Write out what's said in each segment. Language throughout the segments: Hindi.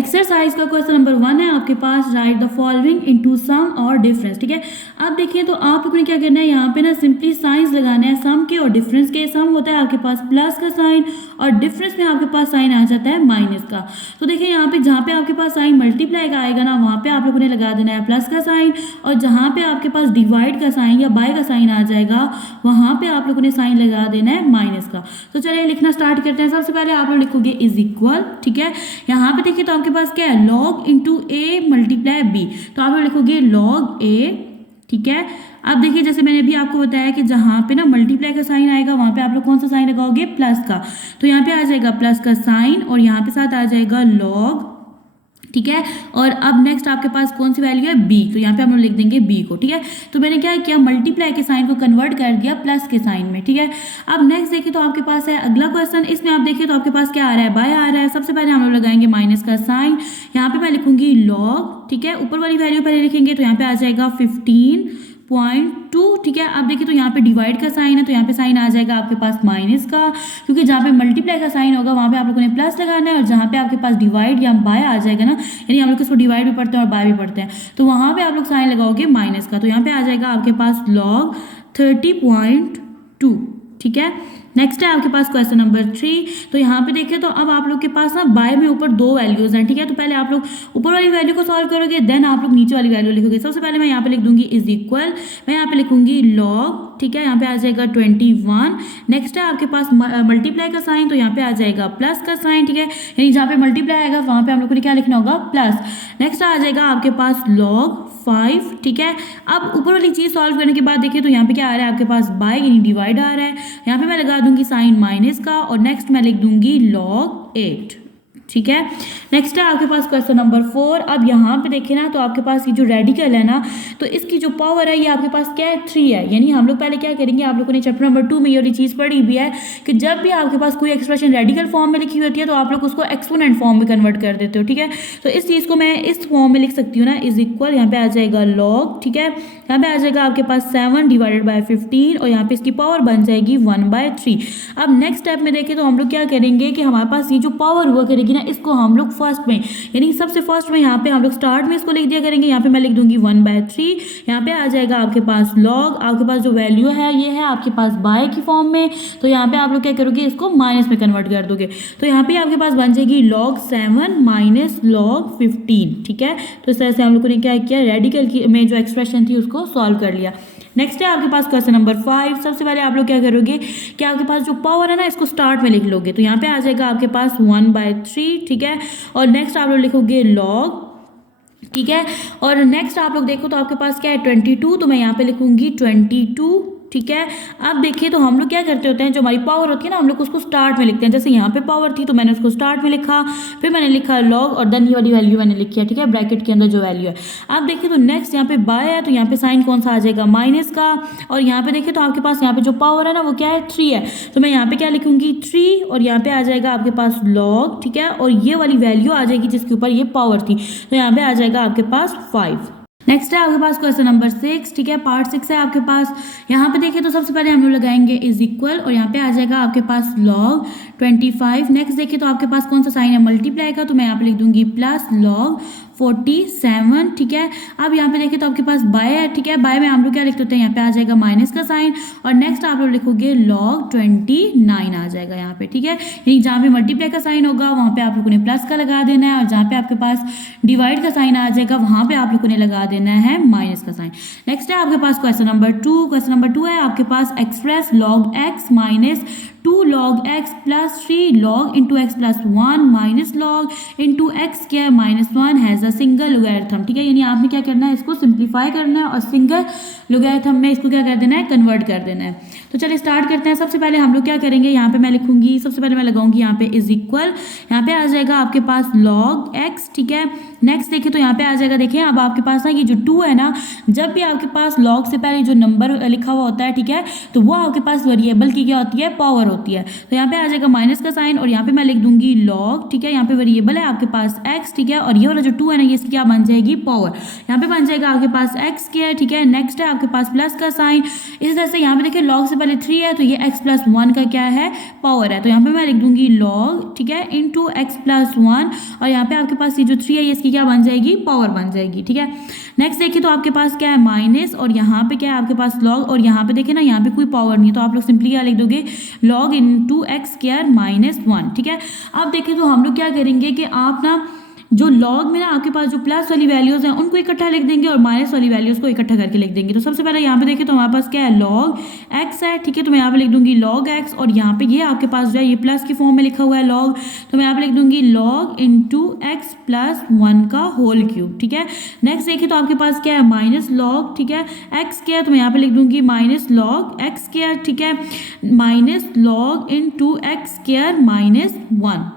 एक्सरसाइज का क्वेश्चन नंबर 1 है आपके पास, right the following into some और डिफरेंस। ठीक है, अब देखिए तो आप लोगों ने क्या करना है, यहाँ पे ना सिंपली साइंस लगाना है सम के और डिफरेंस के। सम होता है आपके पास प्लस का साइन और डिफरेंस में आपके पास साइन आ जाता है माइनस का। तो देखिए यहाँ पे जहाँ पे आपके पास साइन मल्टीप्लाई का आएगा ना, वहाँ पे आप लोगों ने लगा देना है प्लस का साइन, और जहाँ पे आपके पास डिवाइड का साइन या बाय का साइन आ जाएगा वहाँ पे आप लोगों ने साइन लगा देना है माइनस का। तो चलिए लिखना स्टार्ट करते हैं। सबसे पहले आप लोग लिखोगे इज इक्वल। ठीक है, यहाँ पे देखिए तो आपके पास क्या है, log into A multiply B, तो आप लोग लिखोगे लॉग ए। ठीक है, अब देखिए जैसे मैंने अभी आपको बताया कि जहाँ पे ना मल्टीप्लाई का साइन आएगा वहाँ पे आप लोग कौन सा साइन लगाओगे, प्लस का। तो यहाँ पे आ जाएगा प्लस का साइन और यहाँ पे साथ आ जाएगा लॉग। ठीक है, और अब नेक्स्ट आपके पास कौन सी वैल्यू है, बी, तो यहाँ पे हम लोग लिख देंगे बी को। ठीक है, तो मैंने क्या किया, मल्टीप्लाई के साइन को कन्वर्ट कर दिया प्लस के साइन में। ठीक है, अब नेक्स्ट देखिए तो आपके पास है अगला क्वेश्चन। इसमें आप देखिए तो आपके पास क्या आ रहा है, बाय आ रहा है। सबसे पहले हम लोग लगाएंगे माइनस का साइन, यहाँ पे मैं लिखूंगी लॉग। ठीक है, ऊपर वाली वैल्यू पहले लिखेंगे तो यहाँ पे आ जाएगा 15.2। ठीक है, अब देखिए तो यहाँ पे डिवाइड का साइन है तो यहाँ पे साइन आ जाएगा आपके पास माइनस का, क्योंकि जहाँ पे मल्टीप्लाई का साइन होगा वहाँ पे आप लोगों ने प्लस लगाना है, और जहाँ पे आपके पास डिवाइड या बाय आ जाएगा ना, यानी हम लोग इसको डिवाइड भी पढ़ते हैं और बाय भी पढ़ते हैं, तो वहाँ पे आप लोग साइन लगाओगे माइनस का। तो यहाँ पे आ जाएगा आपके पास लॉग 30.2। ठीक है, नेक्स्ट है आपके पास क्वेश्चन नंबर 3। तो यहाँ पे देखिए तो अब आप लोग के पास ना बाय में ऊपर दो वैल्यूज हैं। ठीक है, तो पहले आप लोग ऊपर वाली वैल्यू को सॉल्व करोगे, देन आप लोग नीचे वाली वैल्यू लिखोगे। सबसे पहले मैं यहाँ पे लिख दूंगी इज इक्वल, मैं यहाँ पे लिखूंगी लॉग। ठीक है, यहाँ पे आ जाएगा 21। नेक्स्ट है आपके पास मल्टीप्लाई का साइन, तो यहाँ पे आ जाएगा प्लस का साइन। ठीक है, यानी जहाँ पे मल्टीप्लाई आएगा वहाँ पे हम लोग को क्या लिखना होगा, प्लस। नेक्स्ट आ जाएगा आपके पास लॉग 5। ठीक है, अब ऊपर वाली चीज सॉल्व करने के बाद देखिए तो यहाँ पे क्या आ रहा है आपके पास, बाय यानी डिवाइड आ रहा है। यहाँ पे मैं लगा दूंगी साइन माइनस का, और नेक्स्ट मैं लिख दूंगी लॉग 8। ठीक है, नेक्स्ट है आपके पास क्वेश्चन नंबर 4। अब यहाँ पे देखें ना तो आपके पास ये जो रेडिकल है ना, तो इसकी जो पावर है ये आपके पास क्या है, 3 है। यानी हम लोग पहले क्या करेंगे, आप लोगों ने चैप्टर नंबर 2 में ये वाली चीज़ पढ़ी भी है कि जब भी आपके पास कोई एक्सप्रेशन रेडिकल फॉर्म में लिखी होती है तो आप लोग उसको एक्सपोनेंट फॉर्म में कन्वर्ट कर देते हो। ठीक है, तो इस चीज़ को मैं इस फॉर्म में लिख सकती हूँ ना, इज इक्वल, यहाँ पे आ जाएगा लॉग। ठीक है, यहाँ पे आ जाएगा आपके पास 7 डिवाइडेड बाय 15, और यहाँ पे इसकी पावर बन जाएगी 1/3। अब नेक्स्ट स्टेप में देखें तो हम लोग क्या करेंगे कि हमारे पास ये जो पावर हुआ करेगी ना, इसको हम लोग फर्स्ट में, यानी सबसे फर्स्ट में यहाँ पे हम लोग स्टार्ट में इसको लिख दिया करेंगे। यहाँ पे मैं लिख दूंगी 1/3, यहाँ पे आ जाएगा आपके पास लॉग। आपके पास जो वैल्यू है ये है आपके पास बाय की फॉर्म में, तो यहाँ पे आप लोग क्या करोगे, इसको माइनस में कन्वर्ट कर दोगे, तो यहाँ पे आपके पास बन जाएगी लॉग 7 माइनस लॉग 15। ठीक है, तो इस तरह से हम लोगों ने क्या किया, रेडिकल की में जो एक्सप्रेशन थी उसको सॉल्व कर लिया। नेक्स्ट है आपके पास क्वेश्चन नंबर 5। सबसे पहले आप लोग क्या करोगे कि आपके पास जो पावर है ना इसको स्टार्ट में लिख लोगे, तो यहाँ पे आ जाएगा आपके पास 1/3। ठीक है, और नेक्स्ट आप लोग लिखोगे लॉग। ठीक है, और नेक्स्ट आप लोग देखो तो आपके पास क्या है, 22, तो मैं यहाँ पे लिखूंगी 22। ठीक है, अब देखिए तो हम लोग क्या करते होते हैं, जो हमारी पावर होती है ना हम लोग उसको स्टार्ट में लिखते हैं। जैसे यहाँ पे पावर थी तो मैंने उसको स्टार्ट में लिखा, फिर मैंने लिखा लॉग, और देन ये वाली वैल्यू मैंने लिखी है। ठीक है, ब्रैकेट के अंदर जो वैल्यू है। अब देखिए तो नेक्स्ट यहाँ पे बाय है, तो यहाँ पे साइन कौन सा आ जाएगा, माइनस का, और यहाँ पे देखिए तो आपके पास यहाँ पे जो पावर है ना वो क्या है, 3 है, तो मैं यहाँ पे क्या लिखूंगी 3, और यहाँ पे आ जाएगा आपके पास लॉग। ठीक है, और ये वाली वैल्यू आ जाएगी जिसके ऊपर ये पावर थी, तो यहाँ पे आ जाएगा आपके पास 5। नेक्स्ट है आपके पास क्वेश्चन नंबर 6। ठीक है, पार्ट 6 है आपके पास। यहाँ पे देखिए तो सबसे पहले हम लोग लगाएंगे इज इक्वल, और यहाँ पे आ जाएगा आपके पास लॉग 25। नेक्स्ट देखिए तो आपके पास कौन सा साइन है, मल्टीप्लाई का, तो मैं यहाँ पे लिख दूंगी प्लस लॉग 47। ठीक है, अब यहाँ पे देखिए तो आपके पास बाय है। ठीक है, बाय में हम लोग क्या लिखते होते हैं, यहाँ पे आ जाएगा माइनस का साइन, और नेक्स्ट आप लोग लिखोगे लॉग 29 आ जाएगा यहाँ पे। ठीक है, यानी जहाँ पे मल्टीप्लाई का साइन होगा वहाँ पे आप लोगों ने प्लस का लगा देना है, और जहाँ पे आपके पास डिवाइड का साइन आ जाएगा वहाँ पे आप लोगों ने लगा देना है माइनस का साइन। नेक्स्ट है आपके पास क्वेश्चन नंबर 2। क्वेश्चन नंबर 2 है आपके पास, express log x minus 2 log x plus 3 log into x plus 1 minus log into x क्या है, -1 हैज़ अ सिंगल लोगैरिथम। ठीक है, यानी आपने क्या करना है, इसको सिंप्लीफाई करना है और सिंगल लोगैरिथम में इसको क्या कर देना है, कन्वर्ट कर देना है। तो चलिए स्टार्ट करते हैं। सबसे पहले हम लोग क्या करेंगे, यहाँ पे मैं लिखूंगी, सबसे पहले मैं लगाऊंगी यहाँ पे इज इक्वल, यहाँ पे आ जाएगा आपके पास log x। ठीक है, नेक्स्ट देखिए तो यहाँ पे आ जाएगा, देखिए अब आपके पास ना ये जो 2 है ना, जब भी आपके पास log से पहले जो नंबर लिखा हुआ होता है, ठीक है, तो वो आपके पास वेरिएबल की क्या होती है, पावर होती है। तो यहाँ पे आ जाएगा माइनस का साइन और यहाँ पे मैं लिख दूंगी लॉग, ठीक है। यहाँ पे वेरिएबल है आपके पास x, ठीक है, और ये वाला जो 2 है ना, ये इसकी क्या बन जाएगी, पावर। यहाँ पे बन जाएगा आपके पास x स्क्वायर, ठीक है। नेक्स्ट है आपके पास प्लस का साइन। इस तरह से यहाँ पे देखिए लॉग से पहले 3 है तो ये x प्लस 1 का क्या है, पावर है। तो यहाँ पे मैं लिख दूंगी लॉग, ठीक है, इंटू x प्लस 1 और यहाँ पे आपके पास ये जो 3 है ये इसकी क्या बन जाएगी, पावर बन जाएगी, ठीक है। नेक्स्ट देखिए तो आपके पास क्या है, माइनस और यहाँ पे क्या है आपके पास लॉग और यहाँ पे देखिए ना यहाँ पे कोई पावर नहीं है तो आप लोग सिंपली क्या लिख दोगे, log into x square minus 1, ठीक है। अब देखिए तो हम लोग क्या करेंगे कि आप ना जो लॉग में ना आपके पास जो प्लस वाली वैल्यूज हैं उनको इकट्ठा लिख देंगे और माइनस वाली वैल्यूज को इकट्ठा करके लिख देंगे। तो सबसे पहले यहाँ पे देखिए तो हमारे पास क्या है, लॉग एक्स है, ठीक है। तो मैं यहाँ पे लिख दूंगी लॉग एक्स और यहाँ पे ये आपके पास जो है ये प्लस की फॉर्म में लिखा हुआ है लॉग, तो मैं यहाँ पे लिख दूंगी लॉग इंटू एक्स प्लस 1 का होल क्यूब, ठीक है। नेक्स्ट देखिए तो आपके पास क्या है, माइनस लॉग, ठीक है, एक्स स्क्वायर, तो मैं यहाँ पे लिख दूंगी माइनस लॉग एक्स स्क्वायर, ठीक है, minus log into x square minus 1।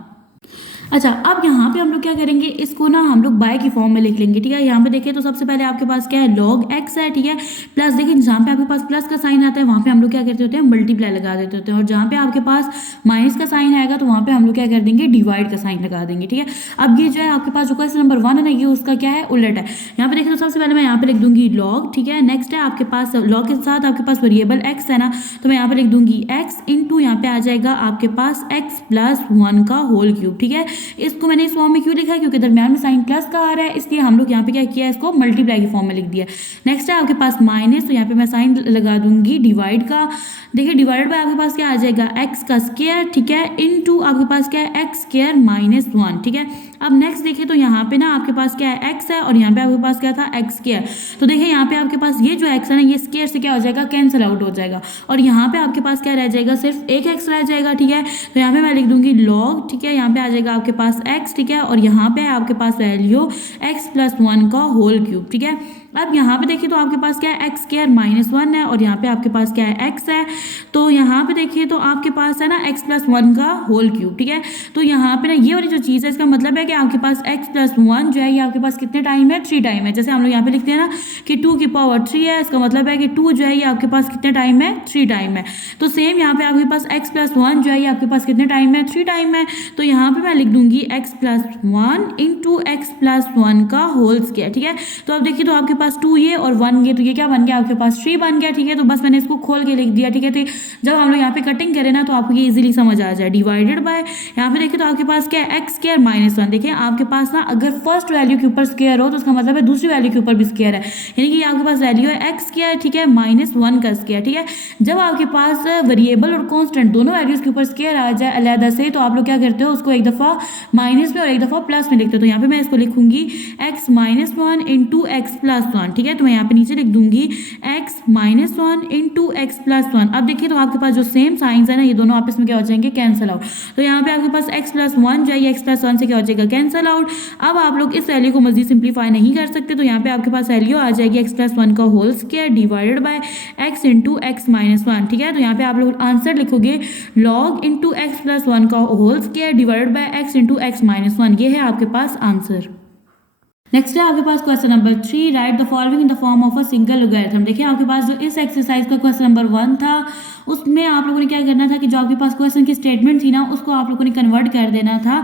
अच्छा, अब यहाँ पे हम लोग क्या करेंगे, इसको ना हम लोग बाय की फॉर्म में लिख लेंगे, ठीक है। यहाँ पे देखिए तो सबसे पहले आपके पास क्या है, लॉग एक्स है, ठीक है, प्लस देखिए जहाँ पे आपके पास प्लस का साइन आता है वहाँ पे हम लोग क्या करते होते हैं, मल्टीप्लाई लगा देते होते हैं, और जहाँ पे आपके पास माइनस का साइन आएगा तो वहाँ पे हम लोग क्या कर देंगे, डिवाइड का साइन लगा देंगे, ठीक है। अब ये जो है आपके पास जो क्वेश्चन नंबर 1 है ना, ये उसका क्या है, उलट है। यहाँ पे देखिए तो सबसे पहले मैं यहाँ पे लिख दूंगी लॉग, ठीक है। नेक्स्ट है आपके पास लॉग के साथ आपके पास वेरिएबल एक्स है ना, तो मैं यहाँ पे लिख दूंगी एक्स इंटू यहाँ पे आ जाएगा आपके पास एक्स प्लस 1 का होल क्यूब, ठीक है। इसको मैंने इस फॉर्म में क्यों लिखा है, क्योंकि दरम्यान में साइन प्लस का आ रहा है, इसलिए हम लोग यहाँ पे क्या किया है, इसको मल्टीप्लाई की फॉर्म में लिख दिया। नेक्स्ट है आपके पास माइनस, तो यहाँ पे मैं साइन लगा दूंगी डिवाइड का। देखिए डिवाइड बाय आपके पास क्या आ जाएगा, एक्स का स्क्वायर, ठीक है, इनटू आपके पास क्या है, एक्स स्क्वायर माइनस 1, ठीक है। अब नेक्स्ट देखिए तो यहाँ पे ना आपके पास क्या है, एक्स है और यहाँ पे आपके पास क्या था, एक्स स्क्वायर। तो देखिए यहाँ पे आपके पास ये जो एक्स है ना, ये स्क्वायर से क्या हो जाएगा, कैंसिल आउट हो जाएगा और यहाँ पे आपके पास क्या रह जाएगा, सिर्फ एक एक्स रह जाएगा, ठीक है। तो यहाँ पे मैं लिख दूंगी लॉग, ठीक है, यहाँ पे आ जाएगा आपके पास एक्स, ठीक है, और यहाँ पे आपके पास वैल्यू एक्स प्लस 1 का होल क्यूब, ठीक है। अब यहाँ पे देखिए तो आपके पास क्या है, एक्स स्क्वायर माइनस 1 है और यहाँ पे आपके पास क्या है, एक्स है। तो यहाँ पे देखिए तो आपके पास है ना एक्स प्लस 1 का होल क्यूब, ठीक है। तो यहाँ पे ना ये वाली जो चीज़ है इसका मतलब है कि आपके पास एक्स प्लस 1 जो है ये आपके पास कितने टाइम है, 3 टाइम है। जैसे हम लोग यहाँ पे लिखते हैं ना कि 2 की पावर 3 है, इसका मतलब है कि 2 जो है ये आपके पास कितने टाइम है, 3 टाइम है। तो सेम यहाँ पे आपके पास एक्स प्लस 1 जो है ये आपके पास कितने टाइम है, 3 टाइम है। तो यहाँ पे मैं लिख दूंगी x plus 1 into x plus 1 का होल स्क्वायर, ठीक है। तो अब देखिए तो आपके पास 2 ये और 1 ये, तो ये क्या बन गया आपके पास 3 बन गया, ठीक है। तो बस मैंने इसको खोल के लिख दिया, ठीक है। तो जब हम लोग यहाँ पे कटिंग करें ना तो आपको ये इजीली समझ आ जाए, डिवाइडेड बाय यहाँ पे देखिए तो आपके पास क्या है, एक्स स्क्वायर माइनस 1। देखिए आपके पास ना अगर फर्स्ट वैल्यू के ऊपर स्क्वायर हो तो उसका मतलब है दूसरी वैल्यू के ऊपर भी स्क्वायर है, यानी कि आपके पास वैल्यू है एक्स स्क्वायर, ठीक है, माइनस 1 का स्क्वायर, ठीक है। जब आपके पास वेरिएबल और कांस्टेंट दोनों वैल्यूज के ऊपर स्क्वायर आ जाए अलग से तो आप लोग क्या करते हो, उसको एक दफ़ा माइनस में और एक दफ़ा प्लस में लिखते हो। तो यहाँ पे मैं इसको लिखूंगी x minus 1 into x plus 1, ठीक है। तो मैं यहाँ पे नीचे लिख दूंगी x minus 1 into x plus 1। अब देखिए तो आपके पास जो सेम साइंस है ना ये दोनों आपस में क्या हो जाएंगे, कैंसिल आउट। तो यहाँ पे आपके पास एक्स प्लस 1 जो है एक्स प्लस 1 से क्या हो जाएगा, कैंसिल आउट। अब आप लोग इस वैल्यू को मजीद सिंप्लीफाई नहीं कर सकते तो यहाँ पे आपके पास वैल्यू आ जाएगी एक्स प्लस 1 का whole square divided by x into x minus 1, ठीक है। तो यहाँ पे आप लोग आंसर लिखोगे लॉग इंटू एक्स प्लस 1 का whole square divided by x into x minus 1, ये है आपके पास आंसर। नेक्स्ट है आपके पास question number 3, write the following in the form of a single logarithm. देखिए आपके पास जो इस एक्सरसाइज का क्वेश्चन नंबर 1 था उसमें आप लोगों ने क्या करना था कि जो आपके पास क्वेश्चन की स्टेटमेंट थी ना उसको आप लोगों ने कन्वर्ट कर देना था,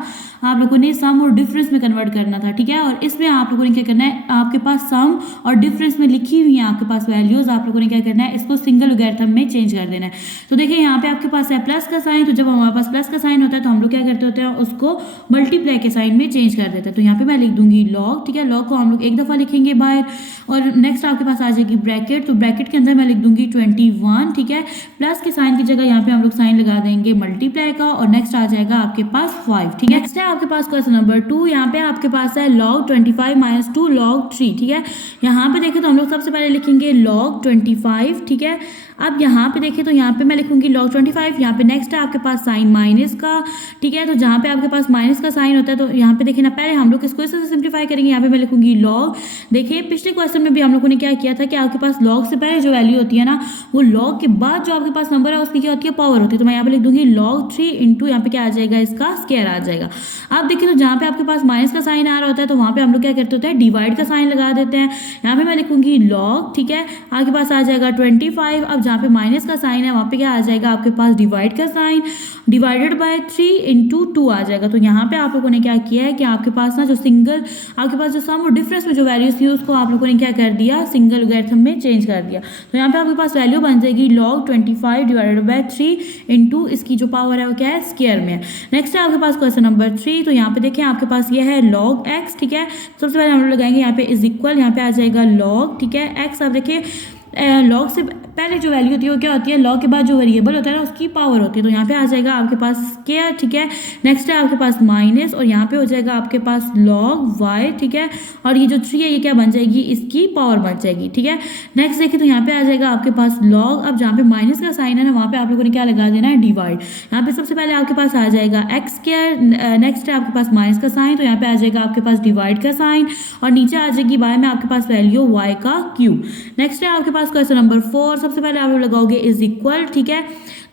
आप लोगों ने सम और डिफरेंस में कन्वर्ट करना था, ठीक है। और इसमें आप लोगों ने क्या करना है, आपके पास सम और डिफरेंस में लिखी हुई है आपके पास वैल्यूज, आप लोगों ने क्या करना है, इसको सिंगल लोगैरिथम में चेंज कर देना है। तो देखिए यहाँ पे आपके पास है प्लस का साइन, तो जब हमारे पास प्लस का साइन होता है तो हम लोग क्या करते होते हैं, उसको मल्टीप्लाई के साइन में चेंज कर देते हैं। तो यहाँ पे मैं लिख दूंगी लॉग, ठीक है, लॉग को हम लोग एक दफ़ा लिखेंगे बाहर और नेक्स्ट आपके पास आ जाएगी ब्रैकेट, तो ब्रैकेट के अंदर मैं लिख दूंगी 21, ठीक है। प्लस के साइन की जगह यहाँ पे हम लोग साइन लगा देंगे मल्टीप्लाई का और नेक्स्ट आ जाएगा आपके पास 5, ठीक है। नेक्स्ट है आपके पास क्वेश्चन नंबर 2, यहाँ पे आपके पास है log 25 माइनस 2 log 3, ठीक है। यहाँ पे देखें तो हम लोग सबसे पहले लिखेंगे log 25, ठीक है। अब यहाँ पे देखें तो यहाँ पे मैं लिखूंगी log 25, यहाँ पे नेक्स्ट है आपके पास साइन माइनस का, ठीक है। तो जहाँ पे आपके पास माइनस का साइन होता है तो यहाँ पे देखें ना, पहले हम लोग इसको इस तरह से सिंप्लीफाई करेंगे, यहाँ पे पे मैं लिखूंगी लॉग। देखिए पिछले क्वेश्चन में भी हम लोगों ने क्या किया था कि आपके पास लॉग से पहले जो वैल्यू होती है ना, वो लॉग के बाद जो आपके पास नंबर है उसकी क्या होती है, पावर होती है। तो मैं यहाँ पे लिख दूंगी log 3 इंटू यहाँ पे क्या आ जाएगा, इसका स्क्वायर आ जाएगा। अब देखिए तो जहाँ पे आपके पास माइनस का साइन आ रहा होता है तो वहाँ पे हम लोग क्या करते होते हैं, डिवाइड का साइन लगा देते हैं। यहाँ पे मैं लिखूंगी log, ठीक है, आपके पास आ जाएगा 25। अब जहाँ पे माइनस का साइन है वहाँ पे क्या आ जाएगा आपके पास, डिवाइड का साइन, डिवाइडेड बाय 3 इंटू 2 आ जाएगा। तो यहाँ पे आप लोगों ने क्या किया है कि आपके पास ना जो सिंगल, आपके पास जो सम और डिफरेंस में जो वैल्यूज थी उसको आप लोगों ने क्या कर दिया, सिंगल लोगैरिथम में चेंज कर दिया। तो यहाँ पे आपके पास वैल्यू बन जाएगी log 25 डिवाइडेड बाय 3 इंटू इसकी जो पावर है वो क्या है, स्क्वायर में है। नेक्स्ट है आपके पास क्वेश्चन नंबर 3। तो यहाँ पे देखें आपके पास ये है log x, ठीक है। सबसे पहले हम लोग लगाएंगे यहाँ पे इज इक्वल, यहाँ पे आ जाएगा log, ठीक है, x। आप देखिए लॉग से पहले जो वैल्यू होती है वो क्या होती है, लॉग के बाद जो वेरिएबल होता है ना उसकी पावर होती है। तो यहाँ पे आ जाएगा आपके पास स्क्वायर, ठीक है। नेक्स्ट है आपके पास माइनस और यहाँ पे हो जाएगा आपके पास log y, ठीक है। और ये जो 3 है ये क्या बन जाएगी, इसकी पावर बन जाएगी, ठीक है। नेक्स्ट देखिए तो यहाँ पे आ जाएगा आपके पास log। अब जहाँ पे माइनस का साइन है ना वहाँ पे आप लोगों ने क्या लगा देना है, डिवाइड। यहाँ पे सबसे पहले आपके पास आ जाएगा एक्स स्क्वायर, नेक्स्ट है आपके पास माइनस का साइन, तो यहाँ पे आ जाएगा आपके पास डिवाइड का साइन और नीचे आ जाएगी y में आपके पास वैल्यू y का क्यूब। नेक्स्ट है आपके पास क्वेश्चन नंबर 4। सबसे पहले आप लोग लगाओगे इज इक्वल, ठीक है।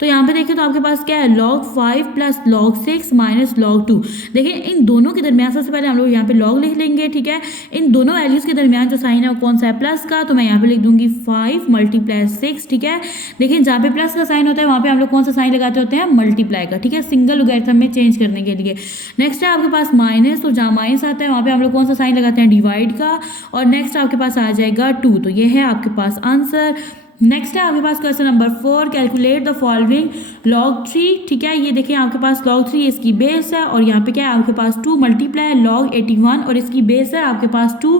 तो यहाँ पे देखिए तो आपके पास क्या है, log 5 plus log 6 minus log 2। देखिए इन दोनों के दरमियान सबसे पहले हम लोग यहाँ पे log लिख लेंगे, ठीक है। इन दोनों वैल्यूज के दरमियान जो साइन है वो कौन सा है, प्लस का। तो मैं यहाँ पे लिख दूंगी 5 मल्टीप्लाई 6, ठीक है। देखिए जहाँ पे प्लस का साइन होता है वहाँ पे हम लोग कौन सा साइन लगाते होते हैं, मल्टीप्लाई का, ठीक है, सिंगल लोगैरिथम में चेंज करने के लिए। नेक्स्ट है आपके पास माइनस, तो जहाँ माइनस आता है वहाँ पे हम लोग कौन सा साइन लगाते हैं, डिवाइड का। और नेक्स्ट आपके पास आ जाएगा 2। तो ये है आपके पास आंसर। नेक्स्ट है आपके पास question number 4। Calculate the following log 3, ठीक है। ये देखिए आपके पास log 3 इसकी बेस है और यहाँ पे क्या है आपके पास 2 मल्टीप्लाई log 81 और इसकी बेस है आपके पास 2।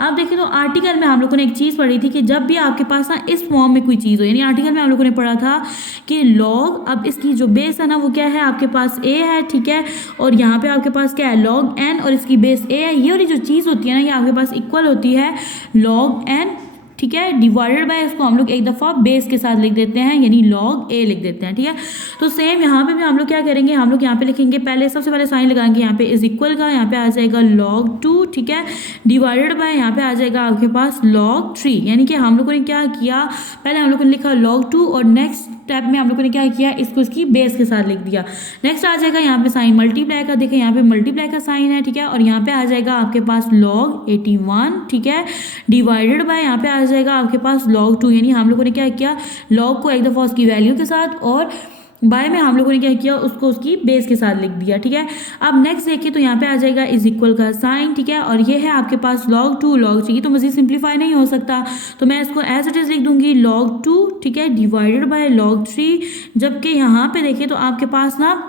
आप देखिए तो आर्टिकल में हम लोगों ने एक चीज़ पढ़ी थी कि जब भी आपके पास ना इस फॉर्म में कोई चीज़ हो, यानी आर्टिकल में हम लोगों ने पढ़ा था कि log, अब इसकी जो बेस है ना वो क्या है आपके पास a है, ठीक है। और यहाँ पे आपके पास क्या है log n और इसकी बेस a है। ये वाली जो चीज़ होती है ना ये आपके पास इक्वल होती है log n, ठीक है, डिवाइडेड बाय इसको हम लोग एक दफ़ा बेस के साथ लिख देते हैं, यानी log a लिख देते हैं, ठीक है। तो सेम यहाँ पे भी हम लोग क्या करेंगे, हम लोग यहाँ पे लिखेंगे, पहले सबसे पहले साइन लगाएंगे यहाँ पे इज इक्वल का, यहाँ पे आ जाएगा log 2, ठीक है, डिवाइडेड बाय यहाँ पे आ जाएगा आपके पास log 3। यानी कि हम लोगों ने क्या किया, पहले हम लोगों ने लिखा log 2 और नेक्स्ट स्टेप में हम लोगों ने क्या किया, इसको इसकी बेस के साथ लिख दिया। नेक्स्ट आ जाएगा यहाँ पे साइन मल्टीप्लाई का, देखिए यहाँ पे मल्टीप्लाई का साइन है, ठीक है। और यहाँ पे आ जाएगा आपके पास log 81, ठीक है, डिवाइडेड बाय यहाँ पे आ जाएगा आपके पास log 2। यानी हम लोगों ने क्या किया, log को एक दफ़ा उसकी वैल्यू के साथ और बाय में हम लोगों ने क्या किया, उसको उसकी बेस के साथ लिख दिया, ठीक है। अब नेक्स्ट देखिए तो यहाँ पे आ जाएगा इज इक्वल का साइन, ठीक है। और ये है आपके पास log 2 log 3, तो मज़ीद सिंप्लीफाई नहीं हो सकता तो मैं इसको एज इट इज़ लिख दूंगी log 2, ठीक है, डिवाइडेड बाय log 3। जबकि यहाँ पे देखिए तो आपके पास ना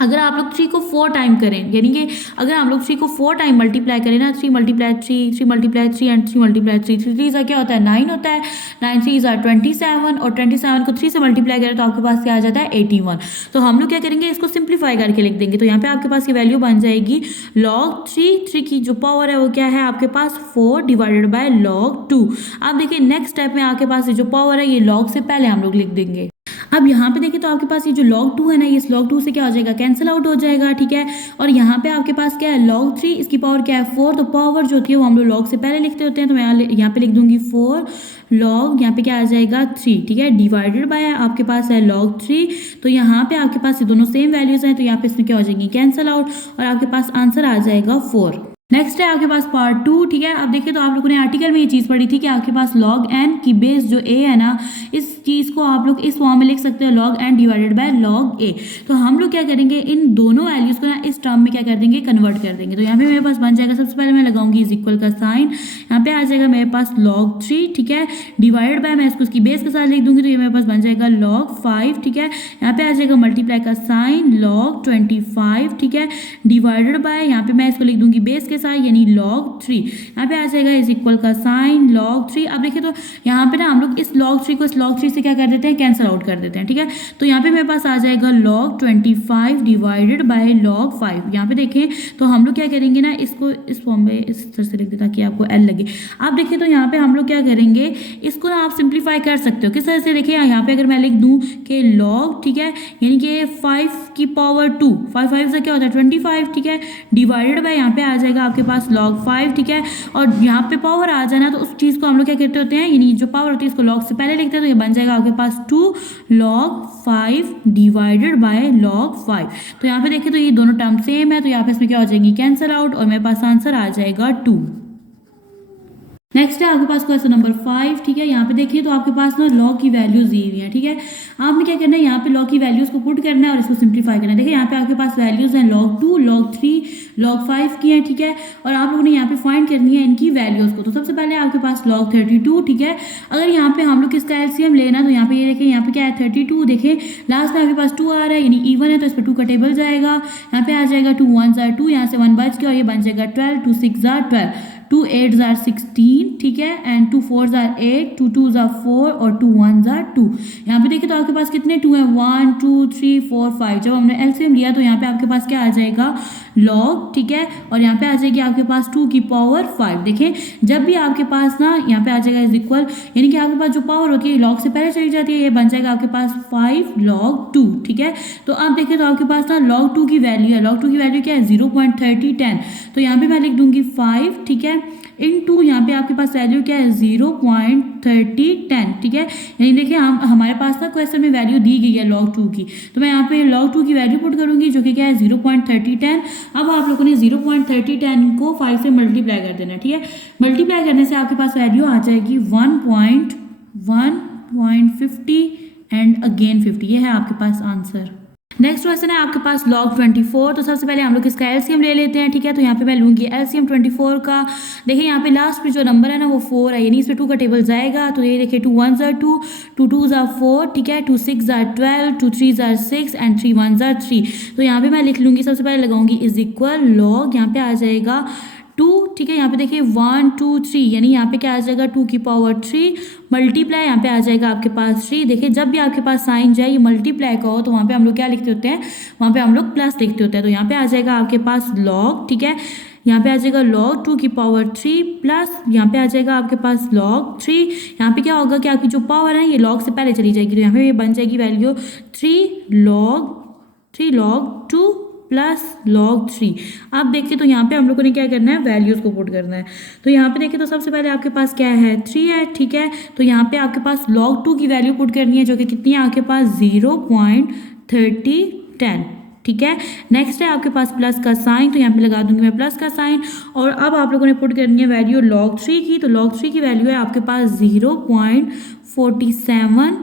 अगर आप लोग 3 को 4 टाइम करें, यानी कि अगर हम लोग 3 को 4 टाइम मल्टीप्लाई करें ना, 3 मल्टीप्लाई 3, 3 मल्टीप्लाई 3 एंड 3 मल्टीप्लाई 3, 3 सा क्या होता है 9 होता है, 9 3 ज़ा 27 और 27 को 3 से मल्टीप्लाई करें तो आपके पास क्या आ जाता है 81। तो हम लोग क्या करेंगे, इसको सिंप्लीफाई करके लिख देंगे। तो यहाँ पे आपके पास ये वैल्यू बन जाएगी log 3 की जो पावर है वो क्या है आपके पास 4 डिवाइडेड बाय log 2। अब देखिए नेक्स्ट स्टेप में आपके पास ये जो पावर है ये log से पहले हम लोग लिख देंगे। अब यहाँ पे देखिए तो आपके पास ये जो log 2 है ना, इस log 2 से क्या हो जाएगा, कैंसिल आउट हो जाएगा, ठीक है। और यहाँ पे आपके पास क्या है log 3, इसकी पावर क्या है 4। तो पावर जो होती है वो हम लोग log से पहले लिखते होते हैं। तो मैं यहाँ पे लिख दूंगी 4 log, यहाँ पे क्या आ जाएगा 3, ठीक है, डिवाइडेड बाय आपके पास है log 3। तो यहाँ पे आपके पास ये दोनों सेम वैल्यूज हैं तो यहाँ पे इसमें क्या हो जाएंगी, कैंसिल आउट, और आपके पास आंसर आ जाएगा 4। नेक्स्ट है आपके पास पार्ट 2, ठीक है। अब देखिए तो आप लोगों ने आर्टिकल में ये चीज़ पढ़ी थी कि आपके पास log n की बेस जो a है ना, इस चीज़ को आप लोग इस फॉर्म में लिख सकते हो log n divided by log a। तो हम लोग क्या करेंगे, इन दोनों वैल्यूज़ को ना इस टर्म में क्या कर देंगे, कन्वर्ट कर देंगे। तो यहाँ पे मेरे पास बन जाएगा, सबसे पहले मैं लगाऊंगी इज इक्वल का साइन, यहाँ पे आ जाएगा मेरे पास log 3, ठीक है, डिवाइडेड बाय मैं इसको इसकी बेस के साथ लिख दूंगी तो ये मेरे पास बन जाएगा log 5, ठीक है। यहाँ पे आ जाएगा मल्टीप्लाई का साइन log 25, ठीक है, डिवाइडेड बाय यहाँ पे मैं इसको लिख दूंगी बेस के साथ यानी log 3। यहाँ पे आ जाएगा इज इक्वल का साइन log 3। अब देखिए तो यहाँ पे ना हम लोग इस log 3 को इस log 3 से क्या कर देते हैं, कैंसिल आउट कर देते हैं, ठीक है। तो यहाँ पे मेरे पास आ जाएगा log 25 डिवाइडेड बाय log 5। यहाँ पे देखें तो हम लोग क्या करेंगे ना, इसको इस फॉर्म में इस तरह से लिख दें ताकि आपको एल लगे। आप देखिए तो यहाँ पे हम लोग क्या करेंगे, इसको ना आप सिंप्लीफाई कर सकते हो किस तरह से, देखिए यहाँ पे अगर मैं लिख दूँ कि log, ठीक है, यानी कि 5 की पावर 2, 5 5 से क्या होता है 25, ठीक है, डिवाइडेड बाय यहाँ पे आ जाएगा आपके पास log 5, ठीक है। और यहाँ पे पावर आ जाना तो उस चीज़ को हम लोग क्या कहते होते हैं, यानी जो पावर होती है इसको log से पहले लिखते हैं, तो ये बन जाएगा आपके पास 2 log 5 डिवाइडेड बाय log 5। तो यहाँ पे देखिए तो ये दोनों टर्म सेम है, तो यहाँ पे इसमें क्या हो जाएंगी, कैंसिल आउट, और मेरे पास आंसर आ जाएगा 2। नेक्स्ट है आपके पास क्वेश्चन नंबर 5, ठीक है। यहाँ पे देखिए तो आपके पास ना लॉग की वैल्यूज दी हुई है, ठीक है। आपने क्या करना है, यहाँ पे लॉग की वैल्यूज को पुट करना है और इसको सिंप्लीफाई करना है। देखिए यहाँ पे आपके पास वैल्यूज हैं log 2, log 3, log 5 की है, ठीक है। और आप लोगों ने यहाँ पे फाइंड करनी है इनकी वैल्यूज को। तो सबसे पहले आपके पास log 32, ठीक है। अगर यहाँ पे हम लोग किसका एलसीएम लेना, तो यहाँ पे ये देखिए यहाँ पे क्या है 32, देखें लास्ट में आपके पास 2 आ रहा है, यानी इवन है तो इस पर 2 का टेबल जाएगा। यहाँ पे आ जाएगा 2 1s are 2, यहाँ से 1 बच गया और ये बन जाएगा 12, 2 6s are 12, 2 8s are 16, ठीक है। And 2 4s are 8, 2 2s are 4 और 2 1s are 2। यहाँ पे देखिए तो आपके पास कितने 2 हैं, 1 2 3 4 5। जब हमने एलसीएम लिया तो यहाँ पे आपके पास क्या आ जाएगा लॉग, ठीक है। और यहाँ पे आ जाएगी आपके पास 2 की पावर 5। देखें जब भी आपके पास ना यहाँ पे आ जाएगा इज इक्वल, यानी कि आपके पास जो पावर होती है लॉग से पहले चली जाती है, ये बन जाएगा आपके पास 5 log 2, ठीक है। तो आप देखें तो आपके पास ना log 2 की वैल्यू है, log 2 की वैल्यू क्या है 0.3010। तो यहाँ पे मैं लिख दूंगी 5, ठीक है, इनटू यहाँ पे आपके पास वैल्यू क्या है 0.3010, ठीक है। यानी देखिए हमारे पास ना क्वेश्चन में वैल्यू दी गई है log 2 की, तो मैं यहाँ पे log 2 की वैल्यू पुट करूंगी जो कि क्या है 0.3010। अब आप लोगों ने 0.3010 को 5 से मल्टीप्लाई कर देना है, ठीक है। मल्टीप्लाई करने से आपके पास वैल्यू आ जाएगी 1.50 एंड अगेन 50। ये है आपके पास आंसर। नेक्स्ट क्वेश्चन है आपके पास log 24। तो सबसे पहले हम लोग इसका एलसीएम ले लेते हैं, ठीक है। तो यहाँ पे मैं लूँगी एलसीएम 24 का। देखिए यहाँ पे लास्ट में जो नंबर है ना वो 4 है, यानी इस पे 2 का टेबल जाएगा। तो ये देखिए 2 1s are 2, 2 2s are 4, ठीक है, 2 6s are 12, 2 3s are 6 and 3 1s are 3। तो यहाँ पे मैं लिख लूँगी, सबसे पहले लगाऊंगी इज इक्वल लॉग, यहाँ पे आ जाएगा 2, ठीक है। यहाँ पे देखिए 1 2 3, यानी यहाँ पे क्या आ जाएगा 2 की पावर 3 मल्टीप्लाई, यहाँ पे आ जाएगा आपके पास 3। देखिए जब भी आपके पास साइन जाए ये मल्टीप्लाई का हो तो वहाँ पे हम लोग क्या लिखते होते हैं, वहाँ पे हम लोग प्लस लिखते होते हैं। तो यहाँ पे आ जाएगा आपके पास लॉग, ठीक है। यहाँ पे आ जाएगा log 2 की पावर 3 प्लस यहाँ पे आ जाएगा आपके पास log 3। यहाँ पे क्या होगा कि आपकी जो पावर है ये log से पहले चली जाएगी, तो यहाँ पे ये बन जाएगी वैल्यू 3 log 2 प्लस log 3। आप देखिए तो यहाँ पे हम लोग को ने क्या करना है, वैल्यूज को पुट करना है। तो यहाँ पे देखिए तो सबसे पहले आपके पास क्या है 3 है, ठीक है। तो यहाँ पे आपके पास log 2 की वैल्यू पुट करनी है जो कि कितनी है आपके पास 0.3010, ठीक है। नेक्स्ट है आपके पास प्लस का साइन, तो यहाँ पे लगा दूंगी मैं प्लस का साइन। और अब आप लोगों ने पुट करनी है वैल्यू log 3 की। तो log 3 की वैल्यू है आपके पास 0.47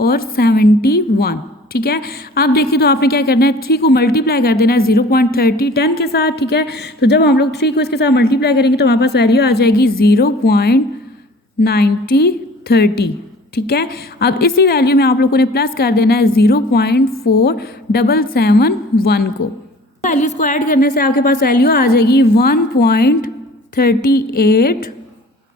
और 71, ठीक है। आप देखिए तो आपने क्या करना है 3 को मल्टीप्लाई कर देना है 0.3010 के साथ, ठीक है। तो जब हम लोग 3 को इसके साथ मल्टीप्लाई करेंगे तो हमारे पास वैल्यू आ जाएगी 0.9030, ठीक है। अब इसी वैल्यू में आप लोगों ने प्लस कर देना है 0.4771 को। वैल्यूज को ऐड करने से आपके पास वैल्यू आ जाएगी 1.38,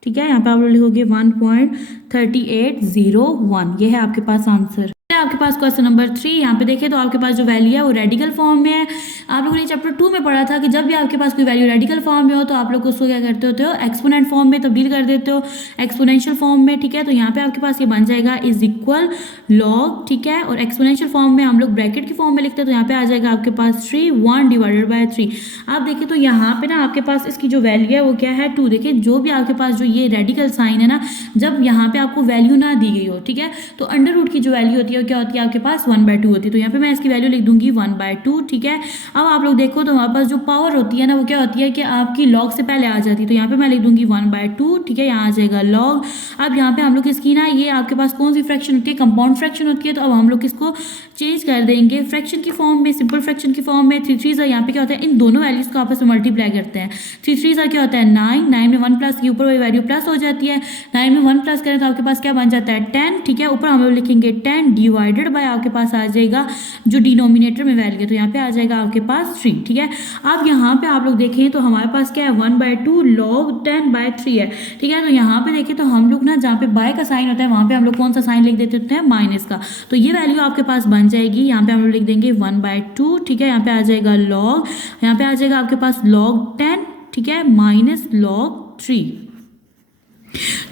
ठीक है। यहाँ पे आप लोग लिखोगे 1.3801। ये है आपके पास आंसर। आपके पास क्वेश्चन नंबर 3। यहाँ पे देखें तो आपके पास जो वैल्यू है वो रेडिकल फॉर्म में है। आप लोगों ने चैप्टर 2 में पढ़ा था कि जब भी आपके पास कोई वैल्यू रेडिकल फॉर्म में हो तो आप लोग उसको क्या करते होते हो, एक्सपोनेंट फॉर्म में तब्दील कर देते हो, एक्सपोनेंशियल फॉर्म में, ठीक है। तो यहाँ पे आपके पास ये बन जाएगा इज इक्वल लॉग, ठीक है। और एक्सपोनेंशियल फॉर्म में हम लोग ब्रैकेट की फॉर्म में लिखते हैं, तो यहाँ पे आ जाएगा आपके पास 3 1 डिवाइडेड बाय 3। आप देखिए तो यहाँ पे ना आपके पास इसकी जो वैल्यू है वो क्या है 2। देखिए जो भी आपके पास जो ये रेडिकल साइन है ना, जब यहाँ पे आपको वैल्यू ना दी गई हो, ठीक है, तो अंडर रूट की जो वैल्यू होती है वो क्या होती है आपके पास 1/2 होती है। तो यहाँ पे मैं इसकी वैल्यू लिख दूंगी 1/2, ठीक है। अब आप लोग देखो तो हमारे पास जो पावर होती है ना वो क्या होती है कि आपकी लॉग से पहले आ जाती है। तो यहाँ पे मैं लिख दूंगी 1/2, ठीक है। यहाँ आ जाएगा लॉग। अब यहाँ पे हम लोग इसकी ना ये आपके पास कौन सी फ्रैक्शन होती है, कंपाउंड फ्रैक्शन होती है। तो अब हम लोग इसको चेंज कर देंगे फ्रैक्शन की फॉर्म में, सिंपल फ्रैक्शन की फॉर्म में। 3 3 यहाँ पे क्या होता है, इन दोनों वैल्यूज को आपस में मल्टीप्लाई करते हैं। 3 3 क्या होता है 9 में 1 प्लस की ऊपर वाली वैल्यू प्लस हो जाती है। 9 में 1 प्लस करें तो आपके पास क्या बन जाता है 10, ठीक है। ऊपर हम लोग लिखेंगे 10 डिवाइडेड बाय आपके पास आ जाएगा जो डिनोमिनेटर में वैल्यू है, तो यहाँ पे आ जाएगा आपके पास 3, ठीक है। अब यहाँ पे आप लोग देखें तो हमारे पास क्या है 1/2 log 10/3 है, ठीक है। तो यहाँ पे देखें तो हम लोग ना जहाँ पे बाय का साइन होता है वहाँ पे हम लोग कौन सा साइन लिख देते हैं, माइनस का। तो ये वैल्यू आपके पास बन जाएगी, यहाँ पे हम लोग लिख देंगे 1/2, ठीक है। यहाँ पे आ जाएगा log, यहाँ पे आ जाएगा आपके पास log 10, ठीक है, माइनस log 3।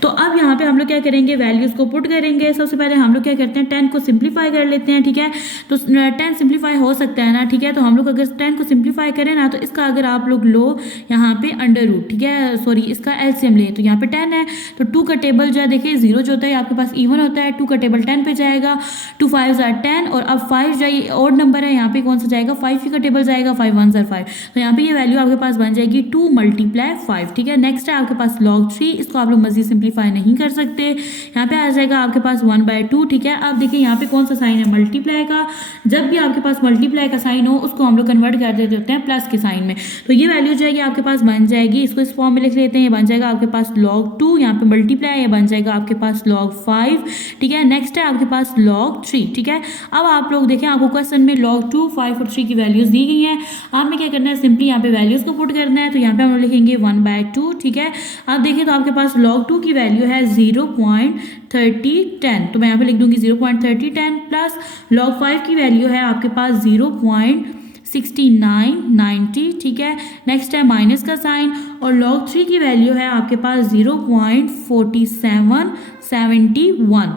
तो अब यहाँ पे हम लोग क्या करेंगे, वैल्यूज़ को पुट करेंगे। सबसे पहले हम लोग क्या करते हैं, 10 को सिंप्लीफाई कर लेते हैं, ठीक है। तो 10 सिंप्लीफाई हो सकता है ना, ठीक है। तो हम लोग अगर 10 को सिंप्लीफाई करें ना, तो इसका अगर आप लोग लो यहाँ पे अंडर रूट, ठीक है, सॉरी इसका एलसीएम ले, तो यहाँ पे 10 है, तो 2 का टेबल जो है देखिए 0 जो होता है आपके पास इवन होता है, 2 का टेबल 10 पे जाएगा, 2 5 आर 10, और अब 5 जो है ऑड नंबर है, यहाँ पे कौन सा जाएगा, 5 का टेबल जाएगा, 5 1 आर 5, तो यहाँ पे ये वैल्यू आपके पास बन जाएगी 2 × 5, ठीक है। नेक्स्ट है आपके पास log 3, इसको आप लोग मजीद सिंप्लीफाई नहीं कर सकते, यहाँ पे आ जाएगा आपके पास 1/2, ठीक है। अब देखिए यहाँ पे कौन सा साइन है, मल्टीप्लाई का। जब भी आपके पास मल्टीप्लाई का साइन हो उसको हम लोग कन्वर्ट कर देते होते हैं प्लस के साइन में, तो ये वैल्यू जो है आपके पास बन जाएगी, इसको इस फॉर्म में लिख लेते हैं, ये बन जाएगा आपके पास log 2, यहाँ पे मल्टीप्लाई, ये बन जाएगा आपके पास log 5, ठीक है। नेक्स्ट है आपके पास log 3, ठीक है। अब आप लोग देखें, आपको क्वेश्चन में log 2, 5 और 3 की वैल्यूज दी गई हैं, आपने क्या करना है, सिंपली यहाँ पे वैल्यूज को पुट करना है, तो यहाँ पे हम लोग लिखेंगे 1/2, ठीक है। अब देखिए तो आपके पास log 2 की वैल्यू है 0.3010, तो मैं यहाँ पे लिख दूंगी 0.3010 प्लस log 5 की वैल्यू है आपके पास 0.6990, ठीक है। नेक्स्ट है माइनस का साइन, और log 3 की वैल्यू है आपके पास 0.4771।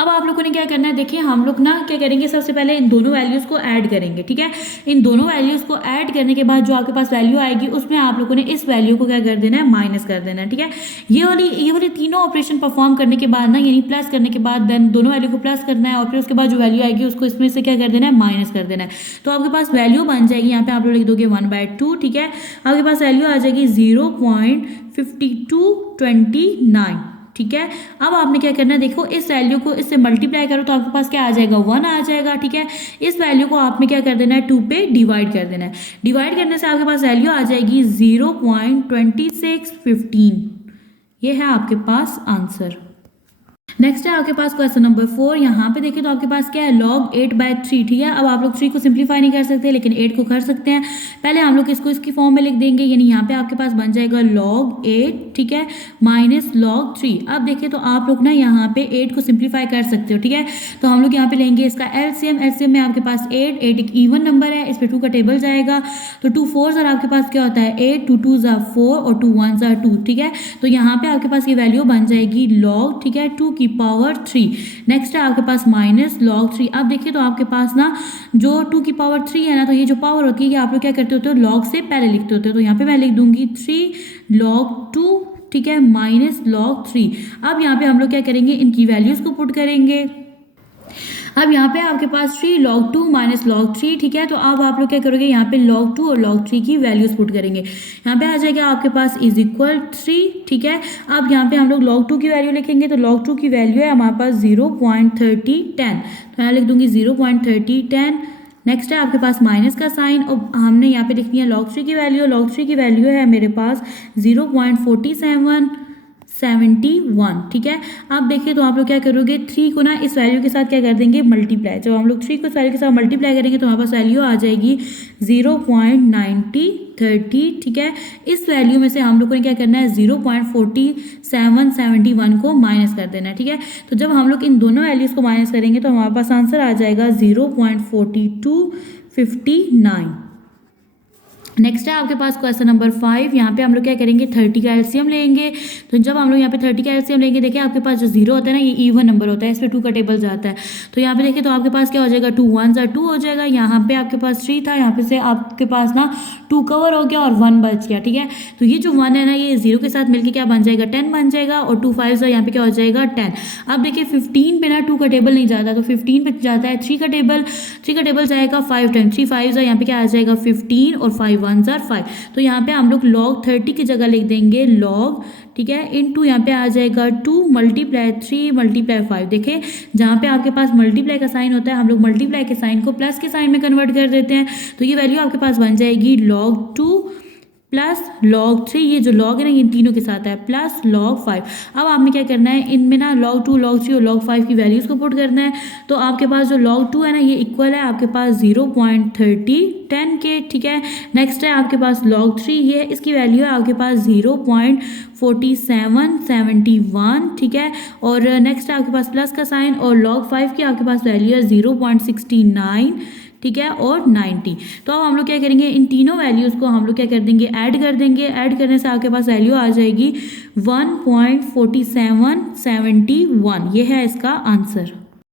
अब आप लोगों ने क्या करना है, देखिए हम लोग ना क्या करेंगे, सबसे पहले इन दोनों वैल्यूज़ को ऐड करेंगे, ठीक है। इन दोनों वैल्यूज़ को ऐड करने के बाद जो आपके पास वैल्यू आएगी उसमें आप लोगों ने इस वैल्यू को क्या कर देना है, माइनस कर देना है, ठीक है। ये वाली तीनों ऑपरेशन परफॉर्म करने के बाद ना, यानी प्लस करने के बाद देन दोनों वैल्यू को प्लस करना है, और फिर उसके बाद जो वैल्यू आएगी उसको इसमें से क्या कर देना है, माइनस कर देना है। तो आपके पास वैल्यू बन जाएगी, यहाँ पे आप लोग लिख दोगे 1/2, ठीक है। आपके पास वैल्यू आ जाएगी 0.5229, ठीक है। अब आपने क्या करना है, देखो इस वैल्यू को इससे मल्टीप्लाई करो तो आपके पास क्या आ जाएगा, 1 आ जाएगा, ठीक है। इस वैल्यू को आपने क्या कर देना है, 2 पे डिवाइड कर देना है। डिवाइड करने से आपके पास वैल्यू आ जाएगी 0.2615, ये है आपके पास आंसर। नेक्स्ट है आपके पास क्वेश्चन नंबर 4, यहाँ पे देखिए तो आपके पास क्या है, log 8/3, ठीक है। अब आप लोग 3 को सिंप्लीफाई नहीं कर सकते लेकिन 8 को कर सकते हैं। पहले हम लोग इसको इसकी फॉर्म में लिख देंगे, यानी यहाँ पे आपके पास बन जाएगा log 8, ठीक है, माइनस log 3। अब देखिए तो आप लोग ना यहाँ पे 8 को सिंप्लीफाई कर सकते हो, ठीक है। तो हम लोग यहाँ पे लेंगे इसका एलसीएम में आपके पास 8 एक इवन नंबर है, इस पर 2 का टेबल जाएगा, तो 2 4s और आपके पास क्या होता है 8, 2 2s are 4 और 2 1s are 2, ठीक है। तो यहाँ पे आपके पास ये वैल्यू बन जाएगी log, ठीक है, 2 की पावर 3। नेक्स्ट है आपके पास माइनस log 3। अब देखिए तो आपके पास ना जो 2 की पावर 3 है ना, तो ये जो पावर होती है कि आप लोग क्या करते होते हो, log से पहले लिखते होते हो, तो यहाँ पे मैं लिख दूंगी 3 log 2, ठीक है, माइनस log 3। अब यहाँ पे हम लोग क्या करेंगे, इनकी वैल्यूज को पुट करेंगे। अब यहाँ पे आपके पास 3 log 2 माइनस log 3, ठीक है। तो अब आप लोग क्या करोगे, यहाँ पे log 2 और log 3 की वैल्यूज पुट करेंगे। यहाँ पे आ जाएगा आपके पास इज इक्वल 3, ठीक है। अब यहाँ पे हम लोग log 2 की वैल्यू लिखेंगे, तो log 2 की वैल्यू है हमारे पास 0.3010, तो यहाँ लिख दूंगी 0.3010। नेक्स्ट है आपके पास माइनस का साइन, और हमने यहाँ पे लिखनी है log 3 की वैल्यू। log 3 की वैल्यू है मेरे पास 0.4771, ठीक है। अब देखिए तो आप लोग क्या करोगे, 3 को ना इस वैल्यू के साथ क्या कर देंगे, मल्टीप्लाई। जब हम लोग 3 को इस वैल्यू के साथ मल्टीप्लाई करेंगे तो हमारे पास वैल्यू आ जाएगी 0.9030, ठीक है। इस वैल्यू में से हम लोगों ने क्या करना है, 0.4771 को माइनस कर देना है, ठीक है। तो जब हम लोग इन दोनों वैल्यूज़ को माइनस करेंगे तो हमारे पास आंसर आ जाएगा 0.4259। नेक्स्ट है आपके पास क्वेश्चन नंबर 5, यहाँ पे हम लोग क्या करेंगे, 30 का एलसीएम लेंगे। तो जब हम लोग यहाँ पे 30 का एलसीएम लेंगे, देखिए आपके पास जो 0 होता है ना, ये इवन नंबर होता है, इस पर 2 का टेबल जाता है, तो यहाँ पे देखिए तो आपके पास क्या हो जाएगा, 2 1s are 2 हो जाएगा। यहाँ पे आपके पास 3 था, यहाँ पे से आपके पास ना 2 कवर हो गया और 1 बच गया, ठीक है। तो ये जो 1 है ना, ये 0 के साथ मिलकर क्या बन जाएगा, 10 बन जाएगा, और 2 5s यहाँ पे क्या हो जाएगा 10। अब देखिए 15 पे ना 2 का टेबल नहीं जाता, तो 15 पे जाता है 3 का टेबल, 3 का टेबल जाएगा 5 टाइम, 3 5s यहाँ पे क्या आ जाएगा 15, और 5 1s are 5। तो यहाँ पे हम लोग log 30 की जगह लिख देंगे log, ठीक है, इनटू यहाँ पे आ जाएगा 2 × 3 × 5। देखें जहाँ पे आपके पास मल्टीप्लाई का साइन होता है, हम लोग मल्टीप्लाई के साइन को प्लस के साइन में कन्वर्ट कर देते हैं, तो ये वैल्यू आपके पास बन जाएगी log 2 प्लस log 3, ये जो log है ना, इन तीनों के साथ है, प्लस log 5। अब आपने क्या करना है, इनमें ना log 2 log 3 और log 5 की वैल्यूज़ को पुट करना है। तो आपके पास जो log 2 है ना, ये इक्वल है आपके पास 0.3010 के, ठीक है। नेक्स्ट है आपके पास log 3, ये इसकी वैल्यू है आपके पास 0.4771, ठीक है। और नेक्स्ट है आपके पास प्लस का साइन, और log 5 की आपके पास वैल्यू है 0.69, ठीक है, और 90। तो अब हम लोग क्या करेंगे, इन तीनों वैल्यूज़ को हम लोग क्या कर देंगे, ऐड कर देंगे। ऐड करने से आपके पास वैल्यू आ जाएगी 1.4771। ये है इसका आंसर।